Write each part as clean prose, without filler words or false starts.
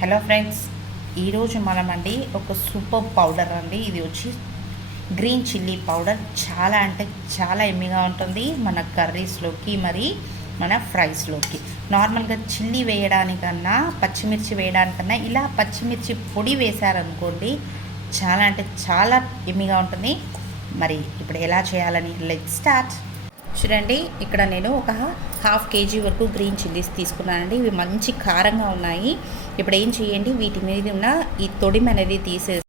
Hello friends, ఈరోజు మనమండి ఒక super powder అండి. ఇది వచ్చి గ్రీన్ చిల్లీ పౌడర్. చాలా అంటే చాలా ఎమ్మిగా ఉంటుంది మన కర్రీస్లోకి, మరి మన ఫ్రైస్లోకి. నార్మల్గా చిల్లీ వేయడానికన్నా, పచ్చిమిర్చి వేయడానికన్నా ఇలా పచ్చిమిర్చి పొడి వేశారనుకోండి, చాలా అంటే చాలా ఎమ్మిగా ఉంటుంది. మరి ఇప్పుడు ఎలా చేయాలని లెట్స్ స్టార్ట్. చూడండి, ఇక్కడ నేను ఒక హాఫ్ కేజీ వరకు గ్రీన్ చిల్లీస్ తీసుకున్నానండి. ఇవి మంచి కారంగా ఉన్నాయి. ఇప్పుడు ఏం చేయండి, వీటి మీద ఉన్న ఈ తొడిమ అనేది తీసేసి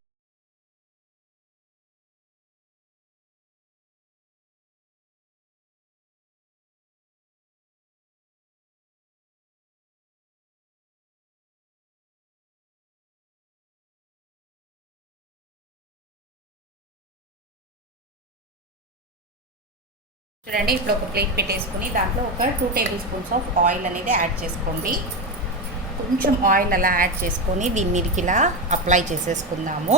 చూడండి. ఇప్పుడు ఒక ప్లేట్ పెట్టేసుకుని దాంట్లో ఒక 2 టేబుల్ స్పూన్స్ ఆఫ్ ఆయిల్ అనేది యాడ్ చేసుకోండి. కొంచెం ఆయిల్ అలా యాడ్ చేసుకొని దీని మీదకి ఇలా అప్లై చేసేసుకుందాము.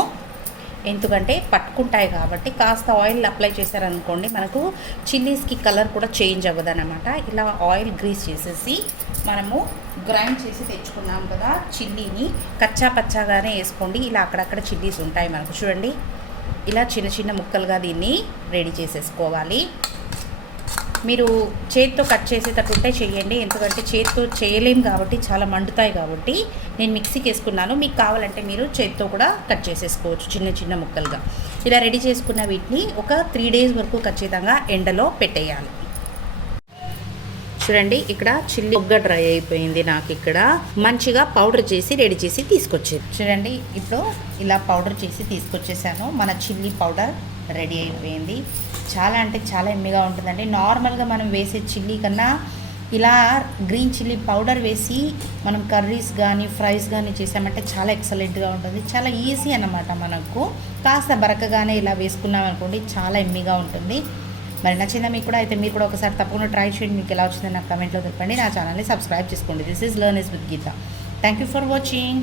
ఎందుకంటే పట్టుకుంటాయి కాబట్టి కాస్త ఆయిల్ అప్లై చేశారనుకోండి, మనకు చిల్లీస్కి కలర్ కూడా చేంజ్ అవ్వదన్నమాట. ఇలా ఆయిల్ గ్రీస్ చేసేసి మనము గ్రైండ్ చేసి తెచ్చుకున్నాం కదా చిల్లీని, కచ్చా పచ్చాగానే వేసుకోండి. ఇలా అక్కడక్కడ చిల్లీస్ ఉంటాయి మనకు. చూడండి, ఇలా చిన్న చిన్న ముక్కలుగా దీన్ని రెడీ చేసేసుకోవాలి. మీరు చేతితో కట్ చేసేటట్టుంటే చేయండి, ఎందుకంటే చేతితో చేయలేము కాబట్టి చాలా మండుతాయి కాబట్టి నేను మిక్సీకి వేసుకున్నాను. మీకు కావాలంటే మీరు చేతితో కూడా కట్ చేసేసుకోవచ్చు చిన్న చిన్న ముక్కలుగా. ఇలా రెడీ చేసుకున్న వీటిని ఒక 3 డేస్ వరకు ఖచ్చితంగా ఎండలో పెట్టేయాలి. చూడండి, ఇక్కడ చిల్లీ ఒక్క డ్రై అయిపోయింది. నాకు ఇక్కడ మంచిగా పౌడర్ చేసి రెడీ చేసి తీసుకొచ్చేది. చూడండి, ఇప్పుడు ఇలా పౌడర్ చేసి తీసుకొచ్చేసాను. మన చిల్లీ పౌడర్ రెడీ అయిపోయింది. చాలా అంటే చాలా ఎమ్మిగా ఉంటుందండి. నార్మల్గా మనం వేసే చిల్లీ కన్నా ఇలా గ్రీన్ చిల్లీ పౌడర్ వేసి మనం కర్రీస్ కానీ ఫ్రైస్ కానీ చేసామంటే చాలా ఎక్సలెంట్గా ఉంటుంది. చాలా ఈజీ అన్నమాట. మనకు కాస్త బరకగానే ఇలా వేసుకున్నాం అనుకోండి, చాలా ఎమ్మిగా ఉంటుంది. మరి నచ్చిందా మీకు కూడా? అయితే మీరు కూడా ఒకసారి తప్పకుండా ట్రై చేయండి. మీకు ఎలా వచ్చిందో నాకు కమెంట్లో చెప్పండి. నా ఛానల్ని సబ్స్క్రైబ్ చేసుకోండి. This is learn is with Geeta. Thank you for watching.